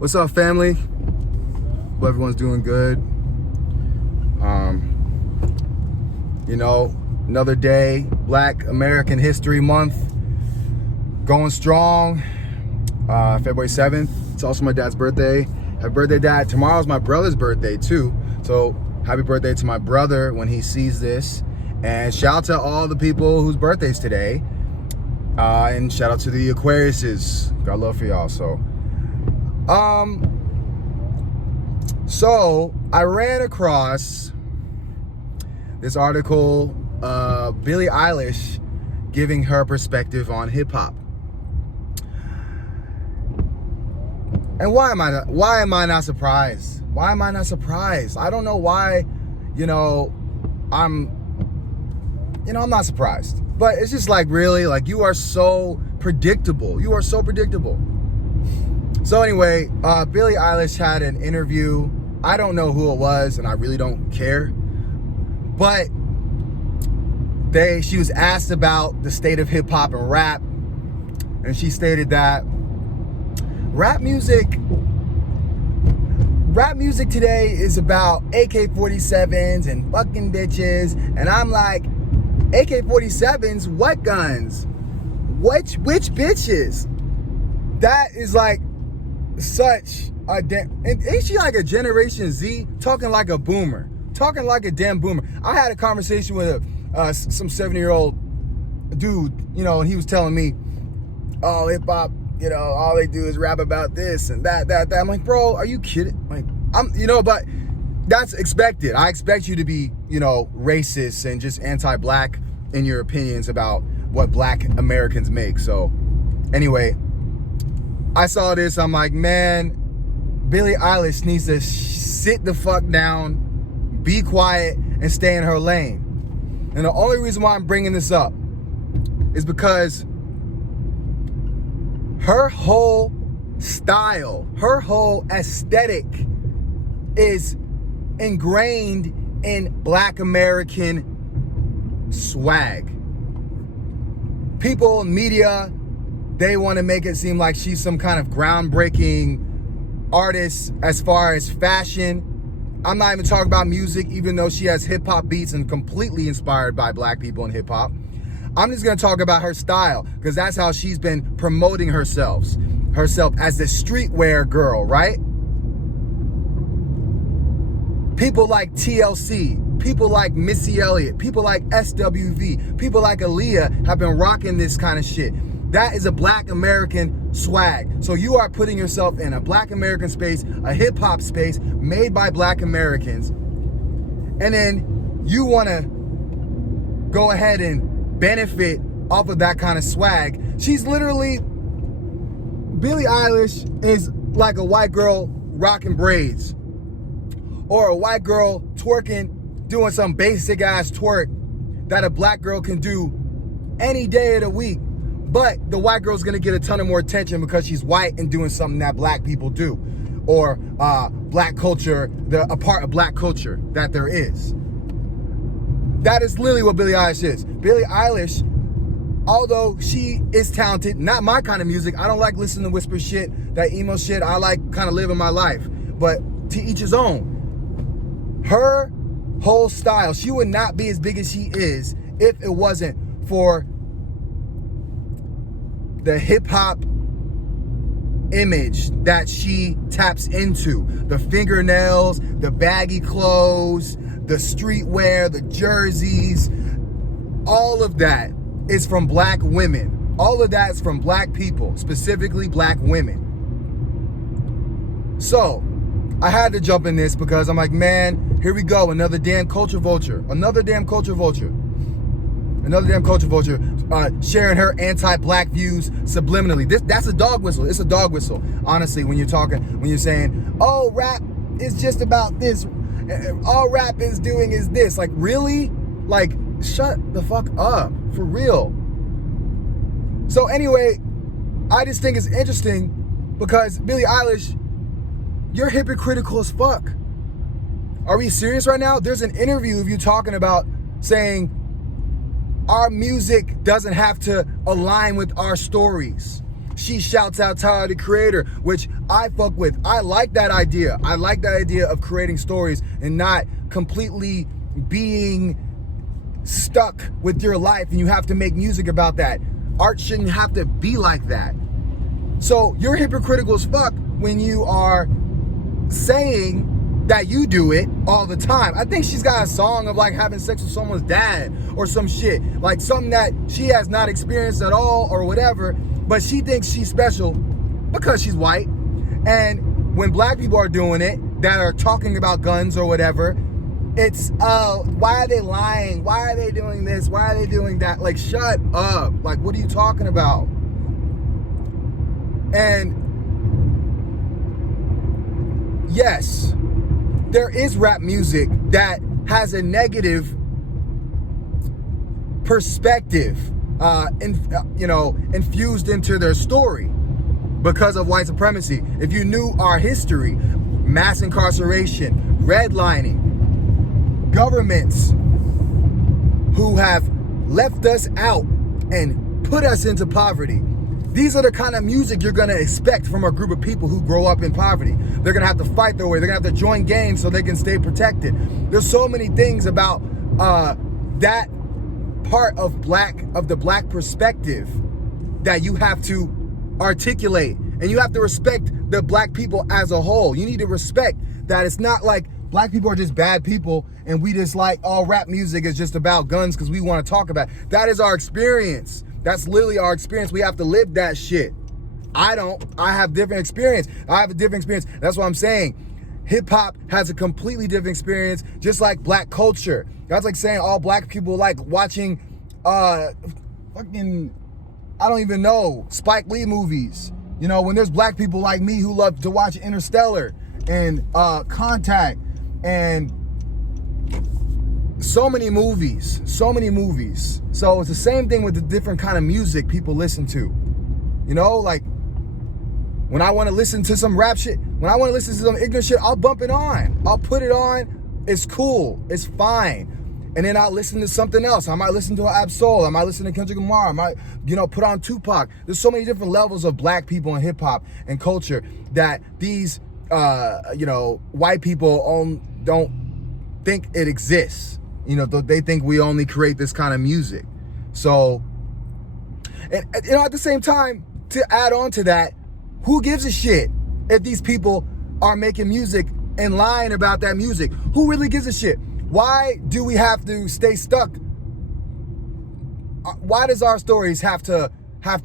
What's up, family? Hope everyone's doing good. Another day, Black American History Month, going strong. February 7th, it's also my dad's birthday. Happy birthday, Dad. Tomorrow's my brother's birthday, too. So, happy birthday to my brother when he sees this. And shout out to all the people whose birthdays today. And shout out to the Aquariuses. Got love for y'all, So I ran across this article, Billie Eilish giving her perspective on hip hop. And why am I not surprised? Why am I not surprised? I don't know why, I'm not surprised. But it's just like, really, like, you are so predictable. You are so predictable. So anyway, Billie Eilish had an interview. I don't know who it was, and I really don't care. But she was asked about the state of hip hop and rap, and she stated that rap music today is about AK-47s and fucking bitches. And I'm like, AK-47s? What guns? Which bitches? That is like such a damn... And ain't she like a Generation Z? Talking like a boomer. Talking like a damn boomer. I had a conversation with some 70-year-old dude, and he was telling me, oh, hip-hop, all they do is rap about this and that. I'm like, bro, are you kidding? Like, but that's expected. I expect you to be, racist and just anti-black in your opinions about what Black Americans make. So anyway, I saw this. I'm like, man, Billie Eilish needs to sit the fuck down, be quiet, and stay in her lane. And the only reason why I'm bringing this up is because her whole style, her whole aesthetic is ingrained in Black American swag. People, media, they want to make it seem like she's some kind of groundbreaking artist as far as fashion. I'm not even talking about music, even though she has hip hop beats and completely inspired by Black people in hip hop. I'm just going to talk about her style, because that's how she's been promoting herself as the streetwear girl, right? People like TLC, people like Missy Elliott, people like SWV, people like Aaliyah have been rocking this kind of shit. That is a Black American swag. So you are putting yourself in a Black American space, a hip hop space made by Black Americans. And then you want to go ahead and benefit off of that kind of swag. She's literally, Billie Eilish is like a white girl rocking braids, or a white girl twerking, doing some basic ass twerk that a Black girl can do any day of the week. But the white girl's gonna get a ton of more attention because she's white and doing something that Black people do, or Black culture, a part of Black culture that there is. That is literally what Billie Eilish is. Billie Eilish, although she is talented, not my kind of music. I don't like listening to whisper shit, that emo shit. I like kind of living my life. But to each his own. Her whole style, she would not be as big as she is if it wasn't for the hip hop image that she taps into. The fingernails, the baggy clothes, the streetwear, the jerseys, all of that is from Black women. All of that is from Black people, specifically Black women. So I had to jump in this because I'm like, man, here we go. Another damn culture vulture. Sharing her anti-Black views subliminally. That's a dog whistle. It's a dog whistle. Honestly, when you're saying, oh, rap is just about this. All rap is doing is this. Like, really? Like, shut the fuck up. For real. So anyway, I just think it's interesting because Billie Eilish, you're hypocritical as fuck. Are we serious right now? There's an interview of you talking about saying our music doesn't have to align with our stories. she shouts out Tyler the Creator, which I fuck with. I like that idea. I like that idea of creating stories and not completely being stuck with your life and you have to make music about that. Art shouldn't have to be like that. So you're hypocritical as fuck when you are saying that you do it all the time. I think she's got a song of like having sex with someone's dad or some shit, like something that she has not experienced at all or whatever, but she thinks she's special because she's white. And when black people are doing it, that are talking about guns or whatever, it's, why are they lying? Why are they doing this? Why are they doing that? Like, shut up. Like, what are you talking about? And yes, there is rap music that has a negative perspective, infused into their story because of white supremacy. If you knew our history, mass incarceration, redlining, governments who have left us out and put us into poverty. These are the kind of music you're gonna expect from a group of people who grow up in poverty. They're gonna have to fight their way. They're gonna have to join gangs so they can stay protected. There's so many things about that part of the black perspective that you have to articulate, and you have to respect the black people as a whole. You need to respect that it's not like black people are just bad people and we just like all rap music is just about guns because we want to talk about it. That is our experience. That's literally our experience. We have to live that shit. I don't. I have different experience. I have a different experience. That's what I'm saying. Hip hop has a completely different experience, just like black culture. That's like saying all black people like watching fucking, I don't even know, Spike Lee movies. You know, when there's black people like me who love to watch Interstellar and Contact and so many movies. So it's the same thing with the different kind of music people listen to. You know, like when I want to listen to some rap shit, when I want to listen to some ignorant shit, I'll bump it on. I'll put it on. It's cool. It's fine. And then I'll listen to something else. I might listen to Absol. I might listen to Kendrick Lamar. I might, put on Tupac. There's so many different levels of black people in hip hop and culture that these, white people don't think it exists. They think we only create this kind of music. So, and at the same time, to add on to that, who gives a shit if these people are making music and lying about that music? Who really gives a shit? Why do we have to stay stuck? Why does our stories have to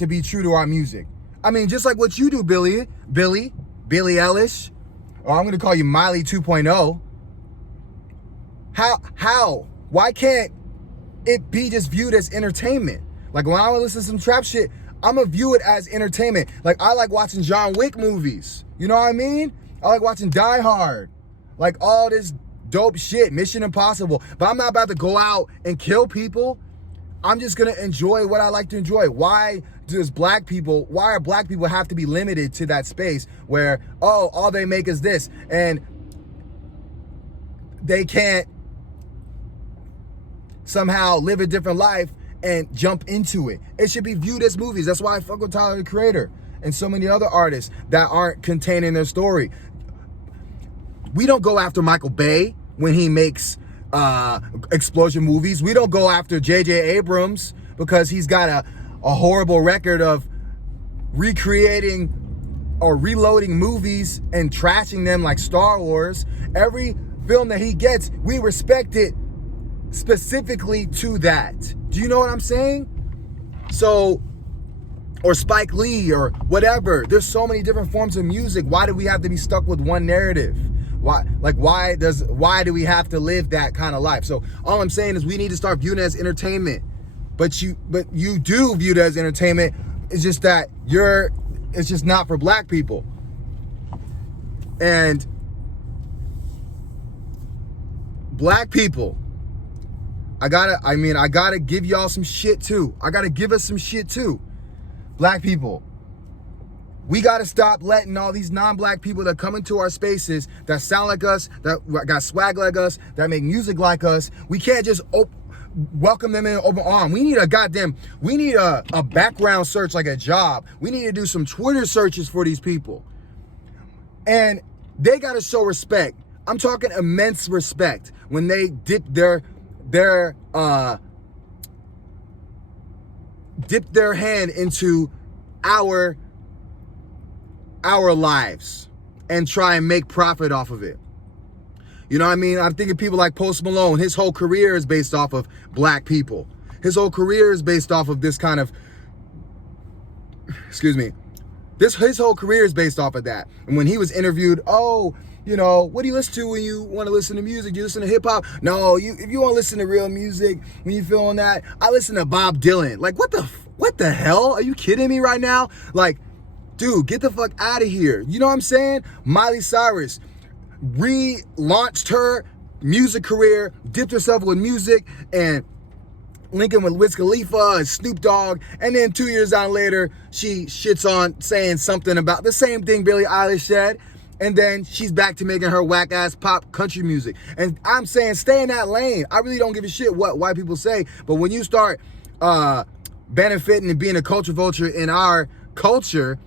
be true to our music? I mean, just like what you do, Billie Eilish, or I'm going to call you Miley 2.0. How? Why can't it be just viewed as entertainment? Like when I listen to some trap shit, I'm gonna view it as entertainment. Like I like watching John Wick movies. You know what I mean? I like watching Die Hard. Like all this dope shit, Mission Impossible. But I'm not about to go out and kill people. I'm just gonna enjoy what I like to enjoy. Why are black people have to be limited to that space where, all they make is this and they can't somehow live a different life and jump into it? It should be viewed as movies. That's why I fuck with Tyler the Creator and so many other artists that aren't containing their story. We don't go after Michael Bay when he makes explosion movies. We don't go after J.J. Abrams because he's got a horrible record of recreating or reloading movies and trashing them like Star Wars. Every film that he gets, we respect it specifically to that. Do you know what I'm saying? So, or Spike Lee or whatever. There's so many different forms of music. Why do we have to be stuck with one narrative? Why do we have to live that kind of life? So all I'm saying is we need to start viewing it as entertainment. But you do view it as entertainment. It's just that it's just not for black people. And black people, I gotta give y'all some shit too. I gotta give us some shit too. Black people, we gotta stop letting all these non-black people that come into our spaces that sound like us, that got swag like us, that make music like us. We can't just welcome them in open arm. We need a background search like a job. We need to do some Twitter searches for these people. And they got to show respect. I'm talking immense respect when they dip their hand into our lives and try and make profit off of it. You know what I mean? I'm thinking people like Post Malone. His whole career is based off of black people. His whole career is based off of this kind of, his whole career is based off of that. And when he was interviewed, what do you listen to when you want to listen to music? Do you listen to hip hop? No, if you want to listen to real music, when you feeling that, I listen to Bob Dylan. Like, what the hell? Are you kidding me right now? Like, dude, get the fuck out of here. You know what I'm saying? Miley Cyrus relaunched her music career, dipped herself with music, and linking with Wiz Khalifa and Snoop Dogg, and then 2 years on later, she shits on saying something about the same thing Billie Eilish said, and then she's back to making her whack-ass pop country music. And I'm saying stay in that lane. I really don't give a shit what white people say, but when you start benefiting and being a culture vulture in our culture,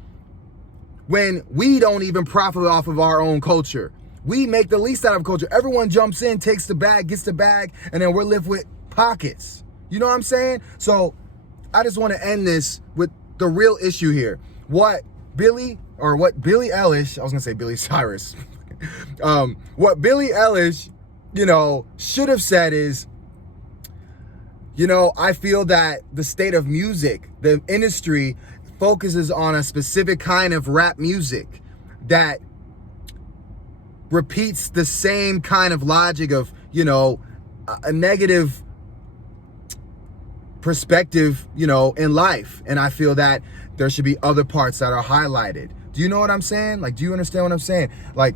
when we don't even profit off of our own culture, we make the least out of culture. Everyone jumps in, takes the bag, gets the bag, and then we're left with pockets. You know what I'm saying? So I just want to end this with the real issue here. What Billie Eilish, I was going to say Billie Cyrus. What Billie Eilish, should have said is, I feel that the state of music, the industry focuses on a specific kind of rap music that repeats the same kind of logic of, a negative perspective, in life. And I feel that there should be other parts that are highlighted. Do you know what I'm saying? Like, do you understand what I'm saying? Like,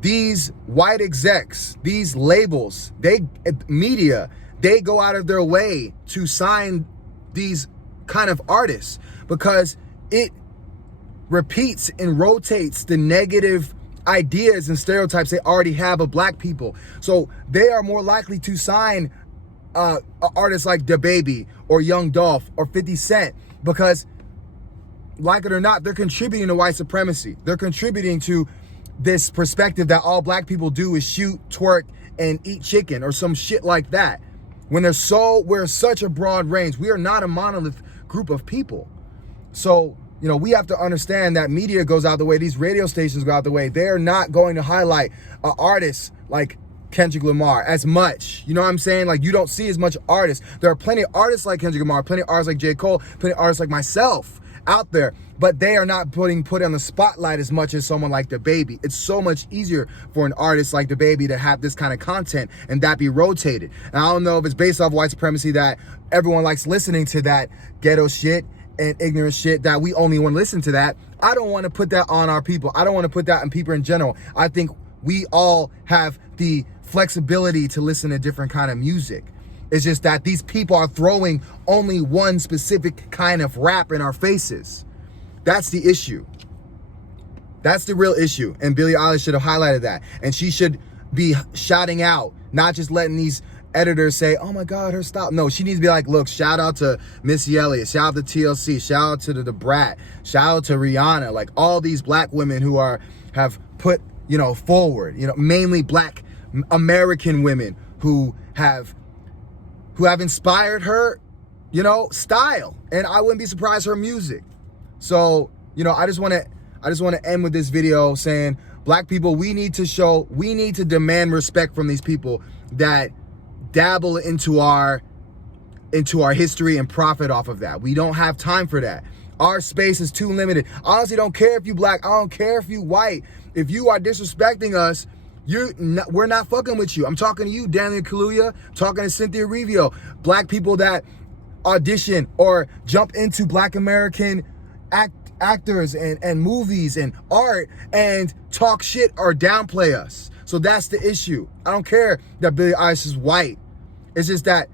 these white execs, these labels, they go out of their way to sign these kind of artists because it repeats and rotates the negative ideas and stereotypes they already have of black people. So they are more likely to sign artists like DaBaby or Young Dolph or 50 Cent because, like it or not, they're contributing to white supremacy. They're contributing to this perspective that all black people do is shoot, twerk, and eat chicken or some shit like that. When we're such a broad range. We are not a monolith group of people. So, we have to understand that media goes out the way. These radio stations go out the way. They're not going to highlight artists like Kendrick Lamar as much. You know what I'm saying? Like, you don't see as much artists. There are plenty of artists like Kendrick Lamar, plenty of artists like J. Cole, plenty of artists like myself out there, but they are not put on the spotlight as much as someone like DaBaby. It's so much easier for an artist like DaBaby to have this kind of content and that be rotated. And I don't know if it's based off white supremacy that everyone likes listening to that ghetto shit and ignorant shit, that we only want to listen to that. I don't want to put that on our people. I don't want to put that on people in general. I think we all have the flexibility to listen to different kind of music. It's just that these people are throwing only one specific kind of rap in our faces. That's the issue. That's the real issue. And Billie Eilish should have highlighted that. And she should be shouting out, not just letting these editors say, oh my God, her style. No, she needs to be like, look, shout out to Missy Elliott, shout out to TLC, shout out to the Brat, shout out to Rihanna, like all these black women who have put, forward, mainly black American women who have inspired her, style. And I wouldn't be surprised her music. So, I just want to end with this video saying, black people, we need to demand respect from these people that dabble into our history and profit off of that. We don't have time for that. Our space is too limited. I honestly don't care if you black. I don't care if you white. If you are disrespecting us, we're not fucking with you. I'm talking to you, Daniel Kaluuya. I'm talking to Cynthia Rivio. Black people that audition or jump into black American actors and movies and art and talk shit or downplay us. So that's the issue. I don't care that Billie Eilish is white. It's just that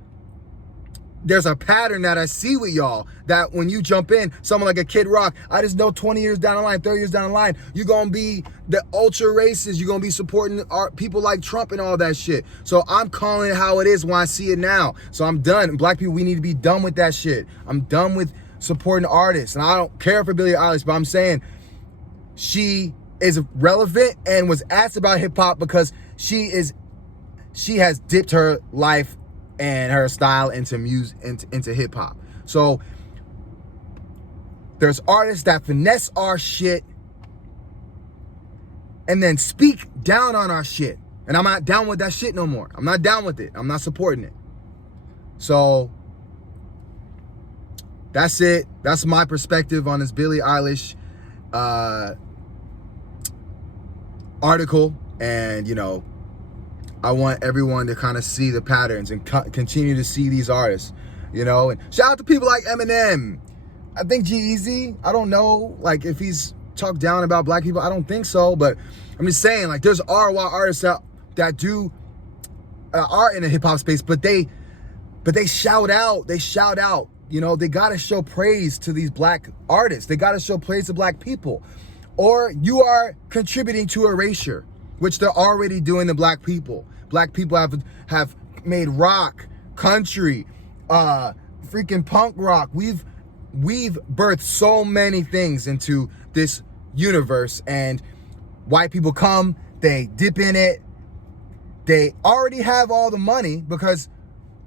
there's a pattern that I see with y'all, that when you jump in, someone like a Kid Rock, I just know 20 years down the line, 30 years down the line, you're gonna be the ultra racist, you're gonna be supporting people like Trump and all that shit. So I'm calling it how it is when I see it now. So I'm done. Black people, we need to be done with that shit. I'm done with supporting artists. And I don't care for Billie Eilish, but I'm saying she is relevant and was asked about hip hop because she has dipped her life and her style into music, into hip hop. So there's artists that finesse our shit and then speak down on our shit. And I'm not down with that shit no more. I'm not down with it. I'm not supporting it. So that's it. That's my perspective on this Billie Eilish article. And, you know, I want everyone to kind of see the patterns and continue to see these artists, you know. And shout out to people like Eminem. I think G-Eazy, I don't know, like, if he's talked down about black people. I don't think so, but I'm just saying, like, there's RY artists that do are in the hip hop space, but they shout out. They shout out. You know, they gotta show praise to these black artists. They gotta show praise to black people, or you are contributing to erasure, which they're already doing to black people. Black people have made rock, country, freaking punk rock. We've birthed so many things into this universe, and white people come, they dip in it. They already have all the money because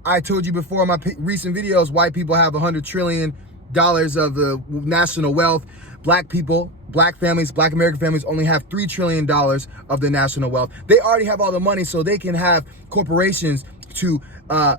I told you before in my recent videos, white people have $100 trillion of the national wealth. Black people, black families, black American families only have $3 trillion of the national wealth. They already have all the money, so they can have corporations to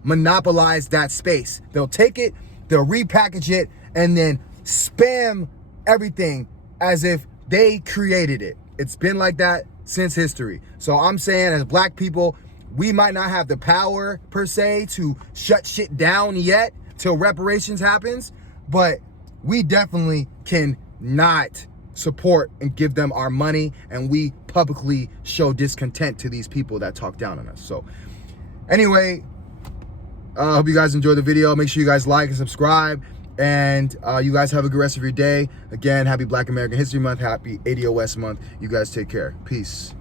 monopolize that space. They'll take it, they'll repackage it, and then spam everything as if they created it. It's been like that since history. So I'm saying, as black people, we might not have the power per se to shut shit down yet till reparations happens, but we definitely can not support and give them our money, and we publicly show discontent to these people that talk down on us. So anyway, I hope you guys enjoyed the video. Make sure you guys like and subscribe, and you guys have a good rest of your day. Again, happy Black American History Month, happy ADOS month. You guys take care. Peace.